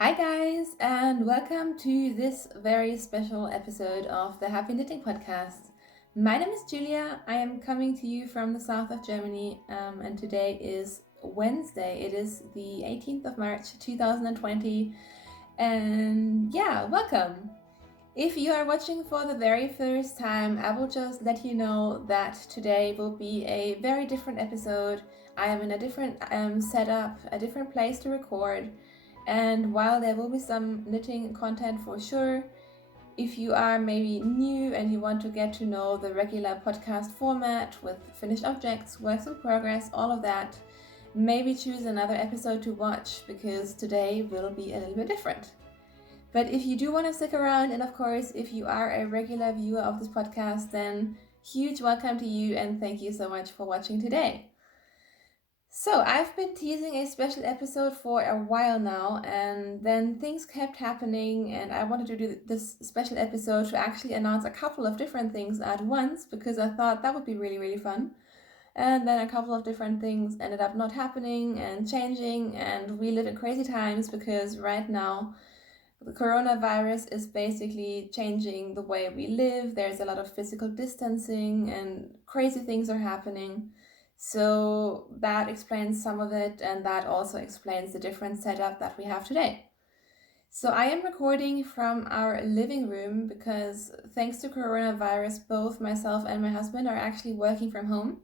Hi guys, and welcome to this very special episode of the Happy Knitting Podcast. My name is Julia. I am coming to you from the south of Germany, and today is Wednesday. It is the 18th of March 2020, and yeah, welcome. If you are watching for the very first time, I will just let you know that today will be a very different episode. I am in a different setup, a different place to record. And while there will be some knitting content for sure, if you are maybe new and you want to get to know the regular podcast format with finished objects, works in progress, all of that, maybe choose another episode to watch because today will be a little bit different. But if you do want to stick around, and of course, if you are a regular viewer of this podcast, then huge welcome to you and thank you so much for watching today. So, I've been teasing a special episode for a while now, and then things kept happening, and I wanted to do this special episode to actually announce a couple of different things at once because I thought that would be really, really fun. And then a couple of different things ended up not happening and changing, and we live in crazy times because right now the coronavirus is basically changing the way we live. There's a lot of physical distancing, and crazy things are happening. So that explains some of it, and that also explains the different setup that we have today. So I am recording from our living room because thanks to coronavirus, both myself and my husband are actually working from home.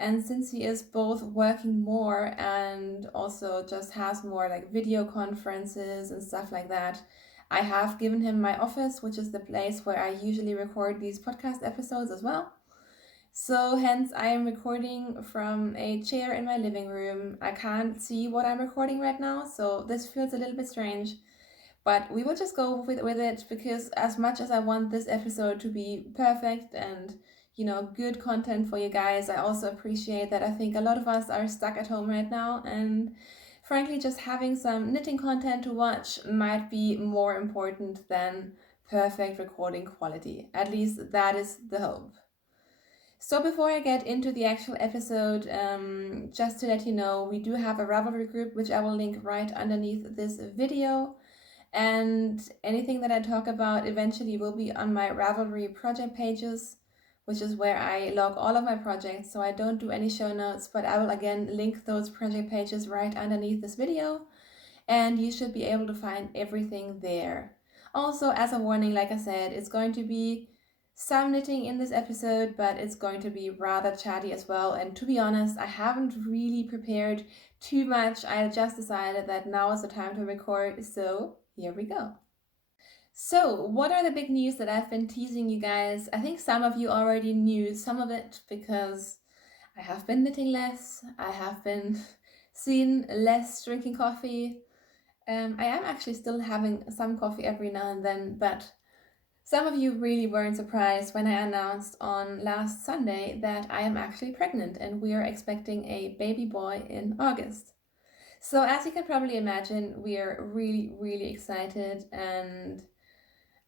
And since he is both working more and also just has more like video conferences and stuff like that, I have given him my office, which is the place where I usually record these podcast episodes as well. So hence I am recording from a chair in my living room. I can't see what I'm recording right now, so this feels a little bit strange. But we will just go with it because as much as I want this episode to be perfect and good content for you guys, I also appreciate that I think a lot of us are stuck at home right now, and frankly just having some knitting content to watch might be more important than perfect recording quality. At least that is the hope. So before I get into the actual episode, just to let you know, we do have a Ravelry group, which I will link right underneath this video. And anything that I talk about eventually will be on my Ravelry project pages, which is where I log all of my projects. So I don't do any show notes, but I will again link those project pages right underneath this video. And you should be able to find everything there. Also, as a warning, like I said, it's going to be some knitting in this episode, but it's going to be rather chatty as well. And to be honest, I haven't really prepared too much. I just decided that now is the time to record, so here we go. So, what are the big news that I've been teasing you guys? I think some of you already knew some of it because I have been knitting less, I have been seen less drinking coffee. I am actually still having some coffee every now and then, but some of you really weren't surprised when I announced on last Sunday that I am actually pregnant and we are expecting a baby boy in August. So as you can probably imagine, we are really, really excited, and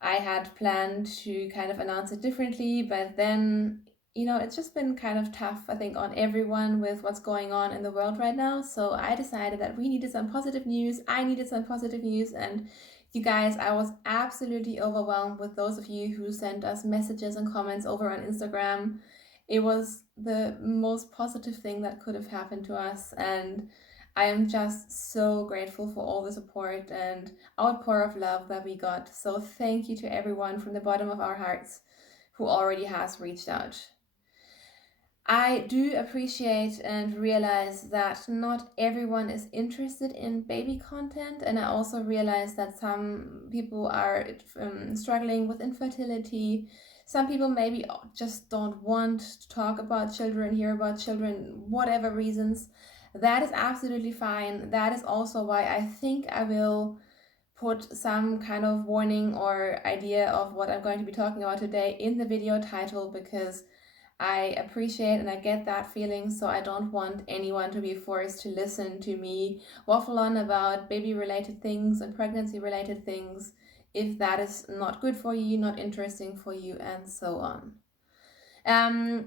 I had planned to kind of announce it differently, but then, it's just been kind of tough, I think, on everyone with what's going on in the world right now. So I decided that we needed some positive news. I needed some positive news, and you guys, I was absolutely overwhelmed with those of you who sent us messages and comments over on Instagram. It was the most positive thing that could have happened to us, and I am just so grateful for all the support and outpour of love that we got. So thank you to everyone from the bottom of our hearts who already has reached out. I do appreciate and realize that not everyone is interested in baby content, and I also realize that some people are struggling with infertility. Some people maybe just don't want to talk about children, hear about children, whatever reasons. That is absolutely fine. That is also why I think I will put some kind of warning or idea of what I'm going to be talking about today in the video title, because I appreciate and I get that feeling, so I don't want anyone to be forced to listen to me waffle on about baby-related things and pregnancy-related things if that is not good for you, not interesting for you, and so on.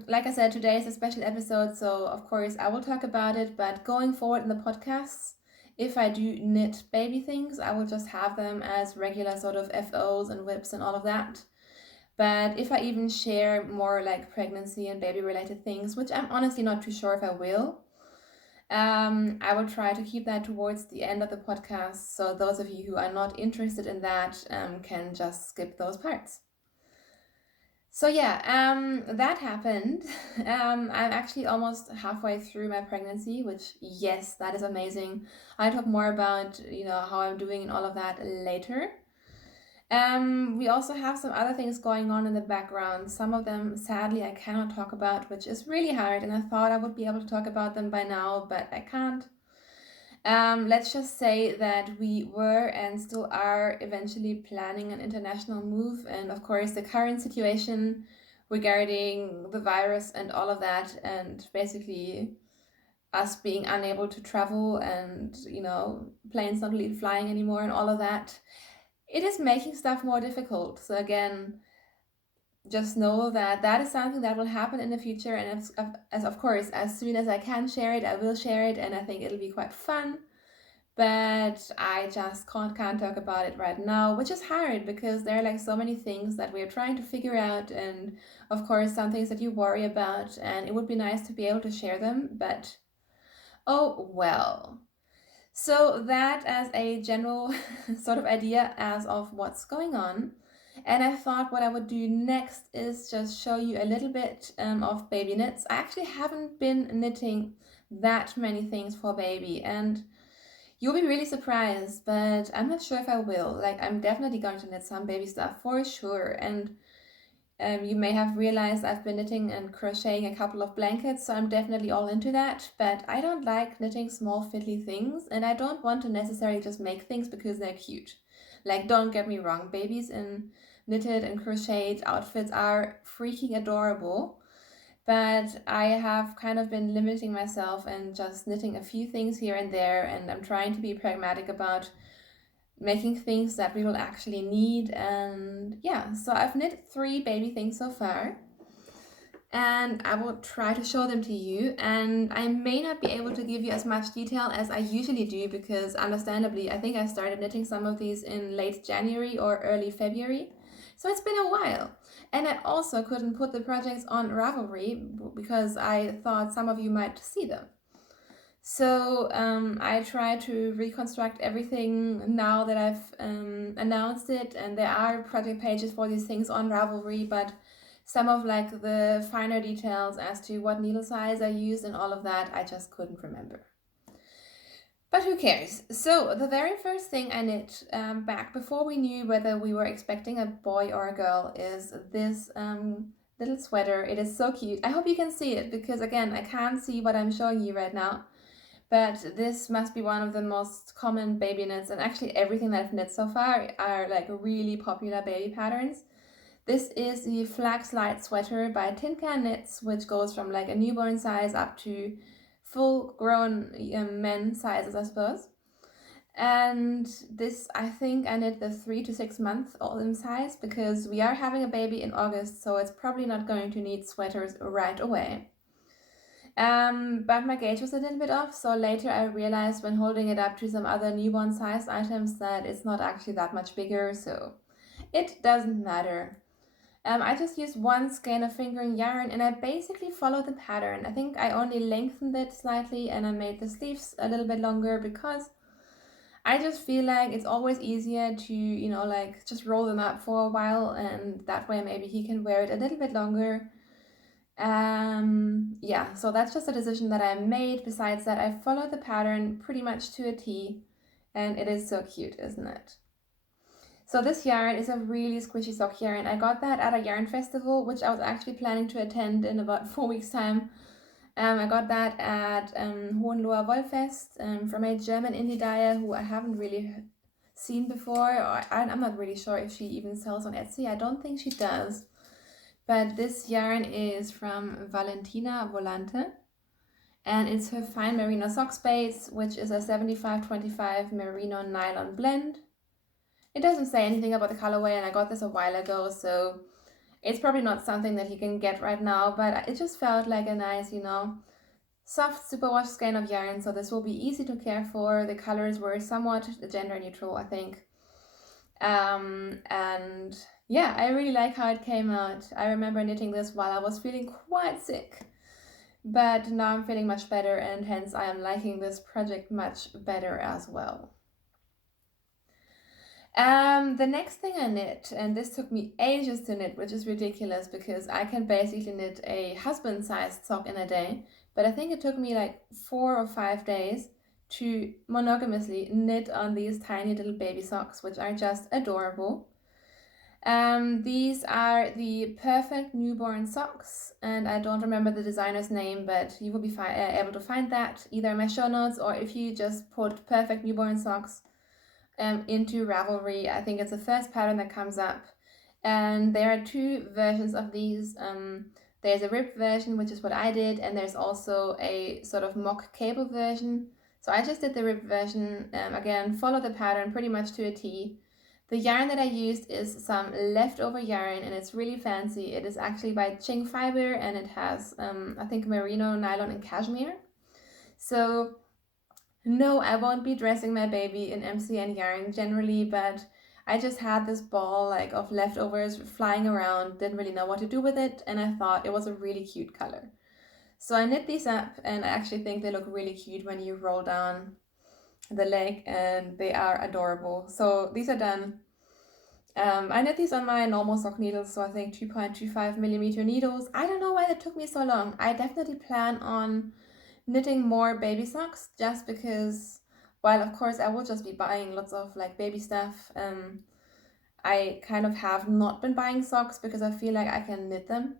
Like I said, today is a special episode, so of course I will talk about it, but going forward in the podcasts, if I do knit baby things, I will just have them as regular sort of FOs and whips and all of that. But if I even share more like pregnancy and baby related things, which I'm honestly not too sure if I will, I will try to keep that towards the end of the podcast. So those of you who are not interested in that can just skip those parts. So yeah, that happened. I'm actually almost halfway through my pregnancy, which, yes, that is amazing. I'll talk more about, how I'm doing and all of that later. We also have some other things going on in the background. Some of them, sadly, I cannot talk about, which is really hard. And I thought I would be able to talk about them by now, but I can't. Let's just say that we were and still are eventually planning an international move. And of course, the current situation regarding the virus and all of that, and basically us being unable to travel and, planes not really flying anymore and all of that, it is making stuff more difficult. So again, just know that that is something that will happen in the future. And as of course, as soon as I can share it, I will share it. And I think it'll be quite fun. But I just can't talk about it right now, which is hard because there are like so many things that we're trying to figure out, and of course some things that you worry about, and it would be nice to be able to share them, but oh well. So that as a general sort of idea as of what's going on. And I thought what I would do next is just show you a little bit of baby knits. I actually haven't been knitting that many things for baby, and you'll be really surprised, but I'm not sure if I will. Like, I'm definitely going to knit some baby stuff for sure. And you may have realized I've been knitting and crocheting a couple of blankets, so I'm definitely all into that. But I don't like knitting small fiddly things, and I don't want to necessarily just make things because they're cute. Like, don't get me wrong, babies in knitted and crocheted outfits are freaking adorable. But I have kind of been limiting myself and just knitting a few things here and there, and I'm trying to be pragmatic about making things that we will actually need. And yeah, so I've knit 3 baby things so far, and I will try to show them to you. And I may not be able to give you as much detail as I usually do because, understandably, I think I started knitting some of these in late January or early February. So it's been a while. And I also couldn't put the projects on Ravelry because I thought some of you might see them. So I try to reconstruct everything now that I've announced it, and there are project pages for these things on Ravelry, but some of like the finer details as to what needle size I used and all of that, I just couldn't remember. But who cares? So the very first thing I knit back before we knew whether we were expecting a boy or a girl is this little sweater. It is so cute. I hope you can see it because, again, I can't see what I'm showing you right now. But this must be one of the most common baby knits, and actually everything that I've knit so far are like really popular baby patterns. This is the Flax Light Sweater by Tin Can Knits, which goes from like a newborn size up to full-grown men sizes, I suppose. And this, I think I knit the 3 to 6 month old in size because we are having a baby in August, so it's probably not going to need sweaters right away. But my gauge was a little bit off, so later I realized when holding it up to some other newborn sized items that it's not actually that much bigger, so it doesn't matter. I just used one skein of fingering yarn and I basically followed the pattern. I think I only lengthened it slightly and I made the sleeves a little bit longer because I just feel like it's always easier to, like just roll them up for a while, and that way maybe he can wear it a little bit longer. Yeah, so that's just a decision that I made. Besides that, I followed the pattern pretty much to a T, and it is so cute, isn't it? So this yarn is a really squishy sock yarn. I got that at a yarn festival, which I was actually planning to attend in about 4 weeks' time. I got that at Hohenloher Wollfest from a German indie dyer who I haven't really seen before. Or I'm not really sure if she even sells on Etsy. I don't think she does. But this yarn is from Valentina Volante, and it's her fine merino sock base, which is a 75-25 merino nylon blend. It doesn't say anything about the colorway, and I got this a while ago, so it's probably not something that you can get right now, but it just felt like a nice, soft superwash skein of yarn, so this will be easy to care for. The colors were somewhat gender neutral, I think. And yeah, I really like how it came out. I remember knitting this while I was feeling quite sick, but now I'm feeling much better, and hence I am liking this project much better as well. The next thing I knit, and this took me ages to knit, which is ridiculous because I can basically knit a husband-sized sock in a day, but I think it took me like 4 or 5 days to monogamously knit on these tiny little baby socks, which are just adorable. These are the Perfect Newborn Socks, and I don't remember the designer's name, but you will be able to find that either in my show notes, or if you just put Perfect Newborn Socks into Ravelry. I think it's the first pattern that comes up, and there are 2 versions of these. There's a ribbed version, which is what I did, and there's also a sort of mock cable version. So I just did the ribbed version. Again, follow the pattern pretty much to a T. The yarn that I used is some leftover yarn, and it's really fancy. It is actually by Ching Fiber, and it has, I think, merino, nylon, and cashmere. So no, I won't be dressing my baby in MCN yarn generally, but I just had this ball like of leftovers flying around, didn't really know what to do with it, and I thought it was a really cute color. So I knit these up, and I actually think they look really cute when you roll down the leg, and they are adorable. So these are done. I knit these on my normal sock needles, so I think 2.25 millimeter needles. I don't know why it took me so long. I definitely plan on knitting more baby socks, just because, while of course I will just be buying lots of like baby stuff, I kind of have not been buying socks because I feel like I can knit them.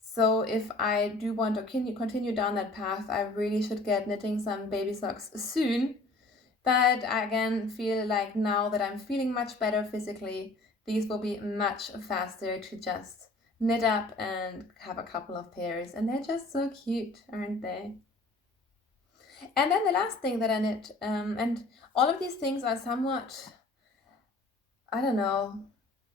So if I do want to continue down that path, I really should get knitting some baby socks soon. But I again feel like now that I'm feeling much better physically, these will be much faster to just knit up and have a couple of pairs. And they're just so cute, aren't they? And then the last thing that I knit, and all of these things are somewhat, I don't know,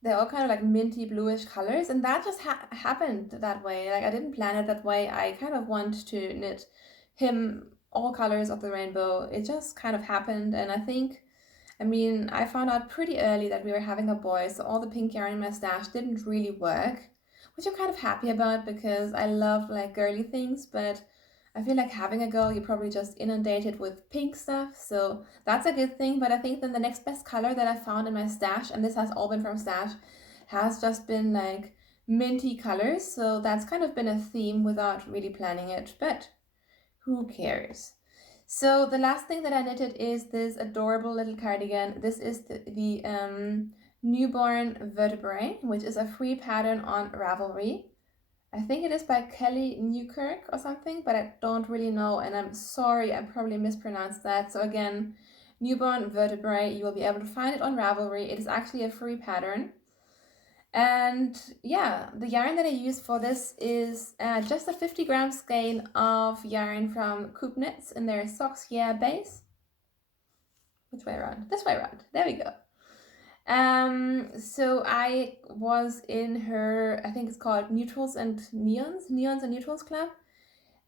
they're all kind of like minty bluish colors, and that just happened that way. Like I didn't plan it that way. I kind of want to knit him all colors of the rainbow. It just kind of happened, and I mean, I found out pretty early that we were having a boy, so all the pink yarn in my stash didn't really work, which I'm kind of happy about because I love like girly things, but I feel like having a girl, you're probably just inundated with pink stuff, so that's a good thing. But I think then the next best color that I found in my stash, and this has all been from stash, has just been like minty colors, so that's kind of been a theme without really planning it, but who cares? So the last thing that I knitted is this adorable little cardigan. This is the Newborn Vertebrae, which is a free pattern on Ravelry. I think it is by Kelly Newkirk or something, but I don't really know, and I'm sorry, I probably mispronounced that. So again, Newborn Vertebrae, you will be able to find it on Ravelry. It is actually a free pattern. And yeah, the yarn that I use for this is just a 50-gram skein of yarn from Coop Knits in their Socks Yeah base. Which way around? This way around. There we go. So I was in her, I think it's called Neutrals and Neons and Neutrals Club.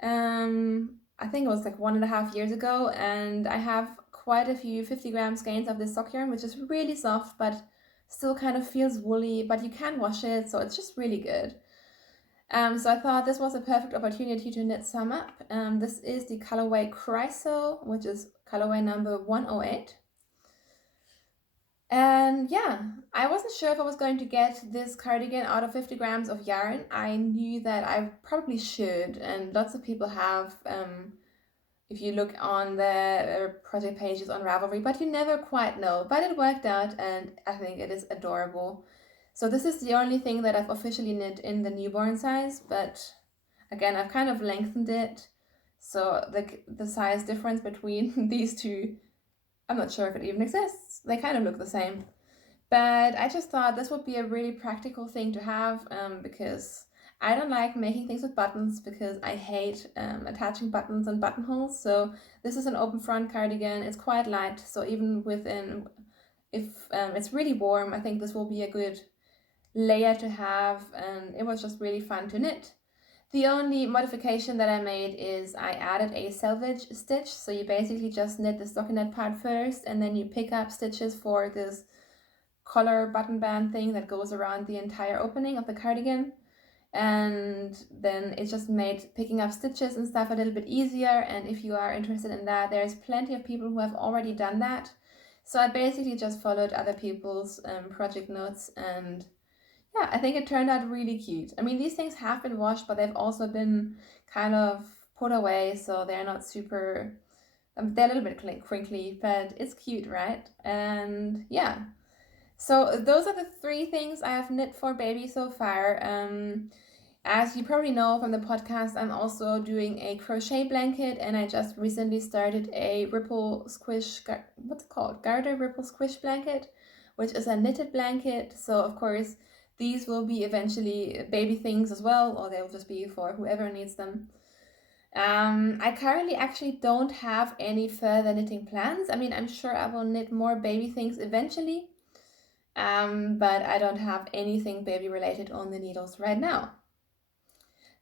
I think it was like 1.5 years ago, and I have quite a few 50-gram skeins of this sock yarn, which is really soft, but still kind of feels woolly, but you can wash it, so it's just really good. So I thought this was a perfect opportunity to knit some up. This is the colorway Chryso, which is colorway number 108. And yeah, I wasn't sure if I was going to get this cardigan out of 50 grams of yarn. I knew that I probably should, and lots of people have, if you look on the project pages on Ravelry, but you never quite know. But it worked out, and I think it is adorable. So this is the only thing that I've officially knit in the newborn size, but again, I've kind of lengthened it. So the size difference between these two, I'm not sure if it even exists. They kind of look the same. But I just thought this would be a really practical thing to have, because I don't like making things with buttons because I hate attaching buttons and buttonholes. So this is an open front cardigan. It's quite light, so even if it's really warm, I think this will be a good layer to have, and it was just really fun to knit. The only modification that I made is I added a selvage stitch. So you basically just knit the stockinette part first, and then you pick up stitches for this collar button band thing that goes around the entire opening of the cardigan. And then it just made picking up stitches and stuff a little bit easier. And if you are interested in that, there's plenty of people who have already done that. So I basically just followed other people's project notes, and yeah, I think it turned out really cute. I mean, these things have been washed, but they've also been kind of put away, so they're not super, they're a little bit crinkly, but it's cute, right? And yeah, so those are the 3 things I have knit for baby so far. As you probably know from the podcast, I'm also doing a crochet blanket, and I just recently started a ripple squish, what's it called? Garter ripple squish blanket, which is a knitted blanket. So of course, these will be eventually baby things as well, or they'll just be for whoever needs them. I currently actually don't have any further knitting plans. I mean, I'm sure I will knit more baby things eventually, but I don't have anything baby related on the needles right now.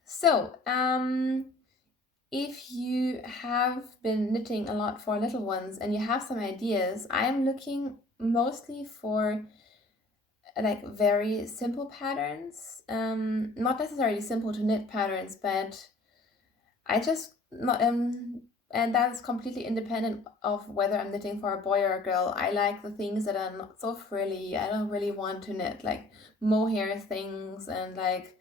So, if you have been knitting a lot for little ones and you have some ideas, I am looking mostly for like very simple patterns, not necessarily simple to knit patterns, but I just not and that's completely independent of whether I'm knitting for a boy or a girl. I like the things that are not so frilly. I don't really want to knit like mohair things, and like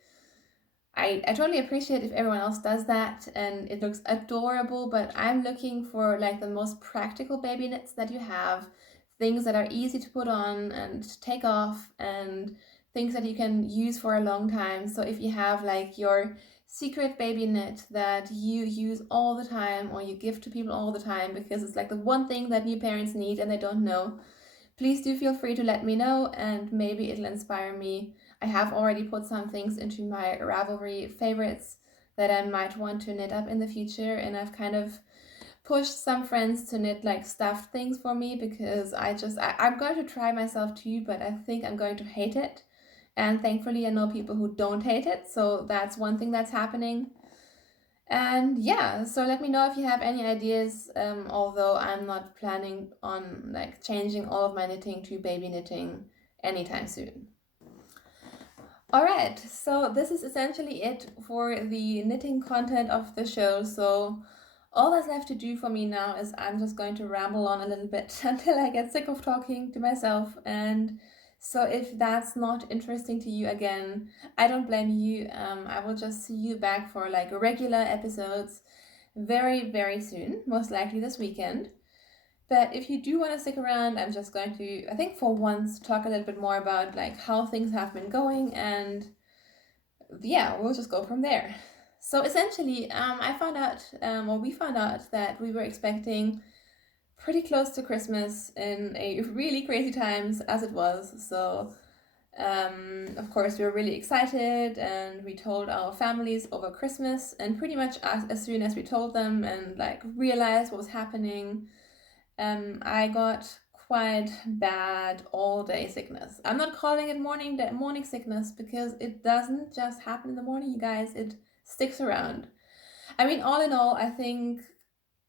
I totally appreciate if everyone else does that and it looks adorable, but I'm looking for like the most practical baby knits that you have, things that are easy to put on and take off, and things that you can use for a long time. So if you have like your secret baby knit that you use all the time or you give to people all the time because it's like the one thing that new parents need and they don't know, please do feel free to let me know, and maybe it'll inspire me. I have already put some things into my Ravelry favorites that I might want to knit up in the future, and I've kind of pushed some friends to knit like stuffed things for me because I'm going to try myself too, but I think I'm going to hate it. And thankfully I know people who don't hate it, so that's one thing that's happening. And yeah, so let me know if you have any ideas, although I'm not planning on like changing all of my knitting to baby knitting anytime soon. Alright, so this is essentially it for the knitting content of the show. So all that's left to do for me now is I'm just going to ramble on a little bit until I get sick of talking to myself. And so if that's not interesting to you, again, I don't blame you. I will just see you back for like regular episodes very, very soon, most likely this weekend. But if you do want to stick around, I'm just going to, I think for once, talk a little bit more about like how things have been going, and yeah, we'll just go from there. So essentially, we found out that we were expecting pretty close to Christmas in a really crazy times as it was. So of course we were really excited, and we told our families over Christmas, and pretty much as soon as we told them and like realized what was happening, I got quite bad all-day sickness. I'm not calling it morning sickness because it doesn't just happen in the morning, you guys. It sticks around. I mean, all in all, I think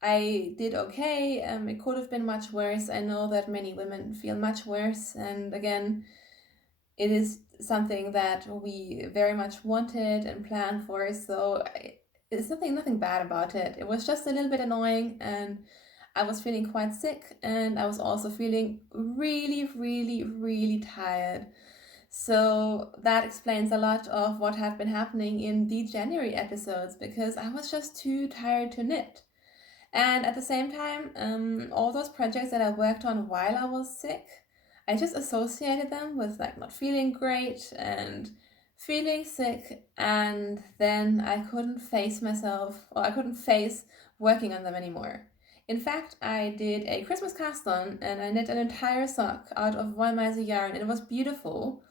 I did okay. It could have been much worse. I know that many women feel much worse, and again, it is something that we very much wanted and planned for. So it's nothing bad about it. It was just a little bit annoying, and I was feeling quite sick, and I was also feeling really, really, really tired. So that explains a lot of what had been happening in the January episodes, because I was just too tired to knit. And at the same time, all those projects that I worked on while I was sick, I just associated them with like not feeling great and feeling sick, and then I couldn't face myself, or I couldn't face working on them anymore. In fact, I did a Christmas cast on, and I knit an entire sock out of one miser yarn, and it was beautiful,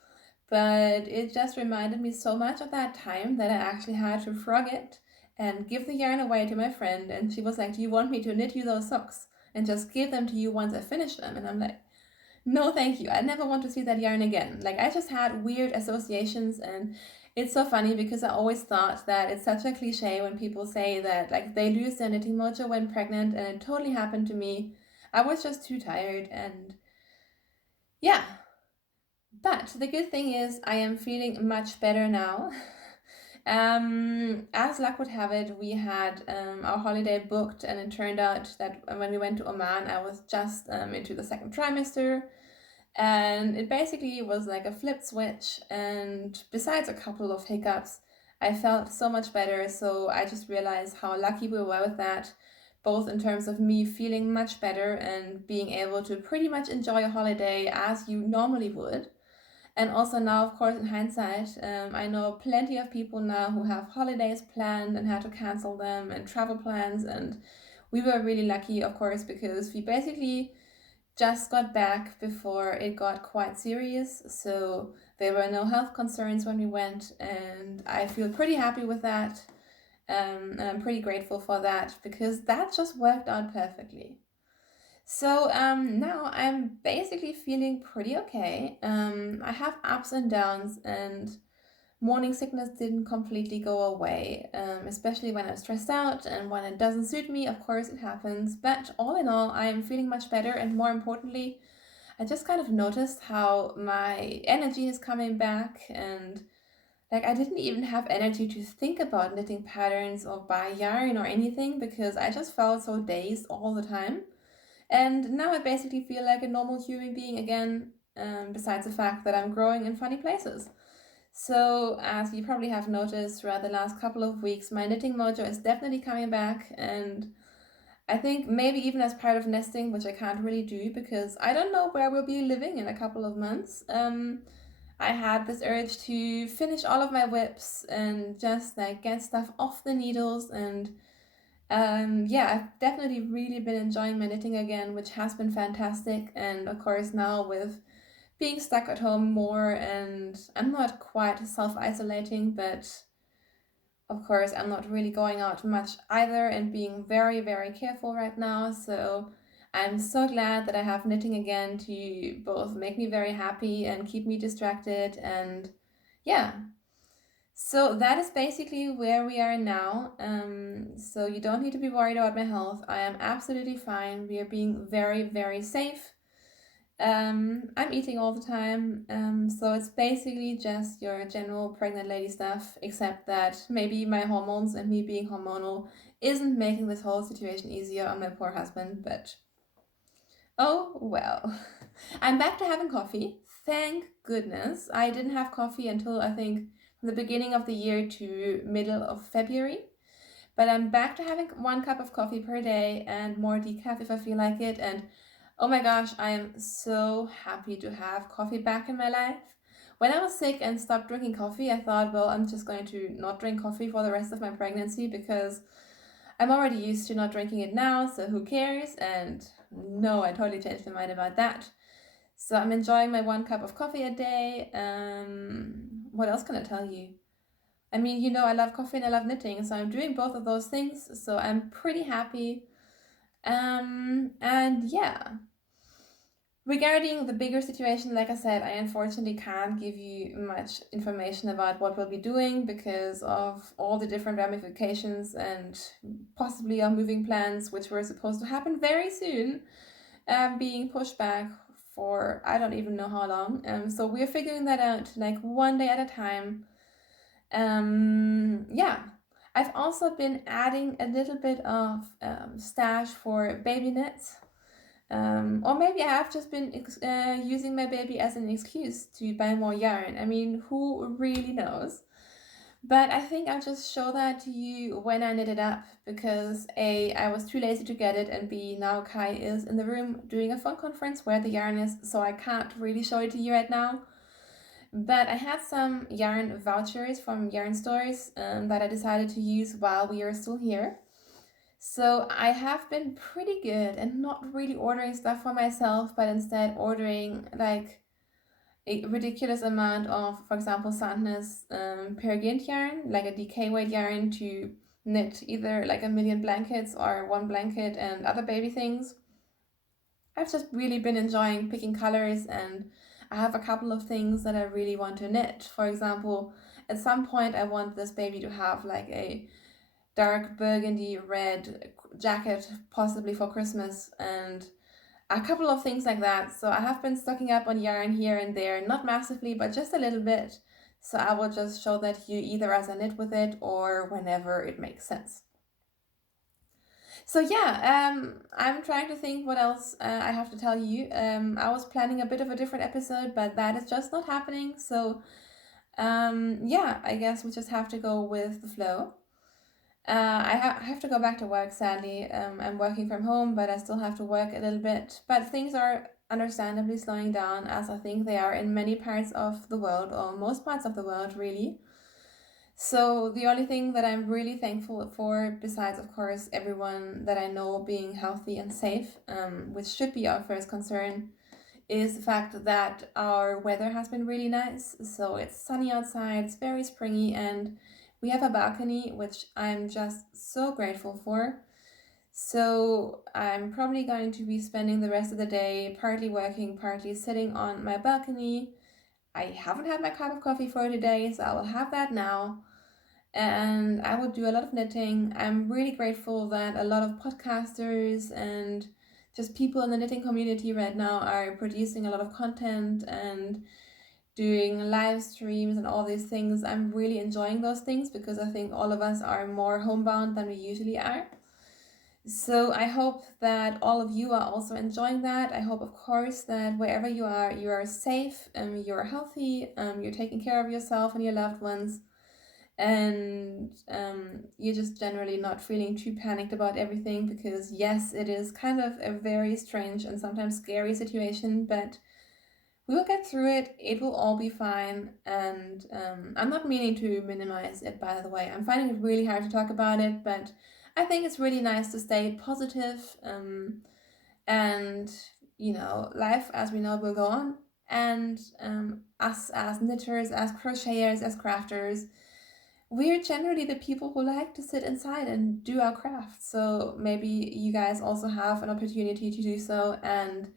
but it just reminded me so much of that time that I actually had to frog it and give the yarn away to my friend, and she was like, "Do you want me to knit you those socks and just give them to you once I finish them?" And I'm like, "No, thank you. I never want to see that yarn again." Like, I just had weird associations, and It's so funny because I always thought that it's such a cliche when people say that like they lose their knitting mojo when pregnant, and it totally happened to me. I was just too tired, and yeah. But the good thing is I am feeling much better now. As luck would have it, we had our holiday booked, and it turned out that when we went to Oman, I was just into the second trimester, and it basically was like a flip switch. And besides a couple of hiccups, I felt so much better. So I just realized how lucky we were with that, both in terms of me feeling much better and being able to pretty much enjoy a holiday as you normally would. And also now, of course, in hindsight, I know plenty of people now who have holidays planned and had to cancel them, and travel plans. And we were really lucky, of course, because we basically just got back before it got quite serious. So there were no health concerns when we went, and I feel pretty happy with that. And I'm pretty grateful for that because that just worked out perfectly. So now I'm basically feeling pretty okay. I have ups and downs, and morning sickness didn't completely go away, especially when I'm stressed out and when it doesn't suit me. Of course, it happens. But all in all, I am feeling much better, and more importantly, I just kind of noticed how my energy is coming back, and like I didn't even have energy to think about knitting patterns or buy yarn or anything because I just felt so dazed all the time. And now I basically feel like a normal human being again, besides the fact that I'm growing in funny places. So, as you probably have noticed throughout the last couple of weeks, my knitting mojo is definitely coming back. And I think maybe even as part of nesting, which I can't really do because I don't know where we'll be living in a couple of months. I had this urge to finish all of my whips and just like get stuff off the needles. And yeah, I've definitely really been enjoying my knitting again, which has been fantastic. And of course, now with being stuck at home more, and I'm not quite self-isolating, but of course, I'm not really going out much either and being very, very careful right now. So I'm so glad that I have knitting again to both make me very happy and keep me distracted. And yeah, so that is basically where we are now. So you don't need to be worried about my health. I am absolutely fine. We are being very, very safe. I'm eating all the time, so it's basically just your general pregnant lady stuff, except that maybe my hormones and me being hormonal isn't making this whole situation easier on my poor husband, but oh well. I'm back to having coffee. Thank goodness. I didn't have coffee until I think the beginning of the year to middle of February. But I'm back to having 1 cup of coffee per day and more decaf if I feel like it. And oh my gosh, I am so happy to have coffee back in my life. When I was sick and stopped drinking coffee, I thought, well, I'm just going to not drink coffee for the rest of my pregnancy because I'm already used to not drinking it now, so who cares? And no, I totally changed my mind about that. So I'm enjoying my 1 cup of coffee a day. What else can I tell you? I mean, you know, I love coffee and I love knitting, so I'm doing both of those things, so I'm pretty happy. And yeah, regarding the bigger situation, like I said, I unfortunately can't give you much information about what we'll be doing because of all the different ramifications and possibly our moving plans, which were supposed to happen very soon, being pushed back for I don't even know how long. So we're figuring that out like one day at a time. Yeah, I've also been adding a little bit of stash for baby knits. Or maybe I have just been using my baby as an excuse to buy more yarn. I mean, who really knows? But I think I'll just show that to you when I knit it up because A, I was too lazy to get it, and B, now Kai is in the room doing a phone conference where the yarn is, so I can't really show it to you right now. But I had some yarn vouchers from yarn stores that I decided to use while we are still here. So I have been pretty good and not really ordering stuff for myself, but instead ordering like a ridiculous amount of, for example, Sandnes Pergint yarn, like a DK weight yarn to knit either like a million blankets or one blanket and other baby things. I've just really been enjoying picking colors, and I have a couple of things that I really want to knit. For example, at some point I want this baby to have like a dark burgundy red jacket, possibly for Christmas, and a couple of things like that. So I have been stocking up on yarn here and there, not massively, but just a little bit. So I will just show that to you either as I knit with it or whenever it makes sense. So yeah, I'm trying to think what else I have to tell you. I was planning a bit of a different episode, but that is just not happening. So yeah, I guess we just have to go with the flow. I have to go back to work, sadly. I'm working from home, but I still have to work a little bit. But things are understandably slowing down, as I think they are in many parts of the world, or most parts of the world, really. So the only thing that I'm really thankful for, besides of course everyone that I know being healthy and safe, which should be our first concern, is the fact that our weather has been really nice. So it's sunny outside, it's very springy, and we have a balcony, which I'm just so grateful for. So I'm probably going to be spending the rest of the day partly working, partly sitting on my balcony. I haven't had my cup of coffee for today, so I will have that now. And I will do a lot of knitting. I'm really grateful that a lot of podcasters and just people in the knitting community right now are producing a lot of content and doing live streams and all these things. I'm really enjoying those things because I think all of us are more homebound than we usually are. So I hope that all of you are also enjoying that. I hope, of course, that wherever you are safe, you're healthy, you're taking care of yourself and your loved ones, and you're just generally not feeling too panicked about everything, because yes, it is kind of a very strange and sometimes scary situation, but we will get through it. It will all be fine. And I'm not meaning to minimize it, by the way. I'm finding it really hard to talk about it, but I think it's really nice to stay positive. And, you know, life as we know will go on. And us as knitters, as crocheters, as crafters, we're generally the people who like to sit inside and do our craft. So maybe you guys also have an opportunity to do so. And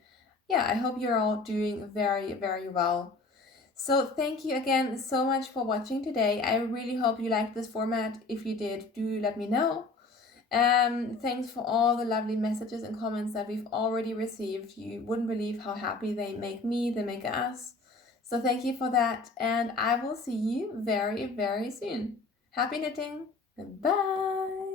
yeah, I hope you're all doing very, very well. So thank you again so much for watching today. I really hope you liked this format. If you did, do let me know. Thanks for all the lovely messages and comments that we've already received. You wouldn't believe how happy they make me, they make us. So thank you for that, and I will see you very, very soon. Happy knitting! Bye!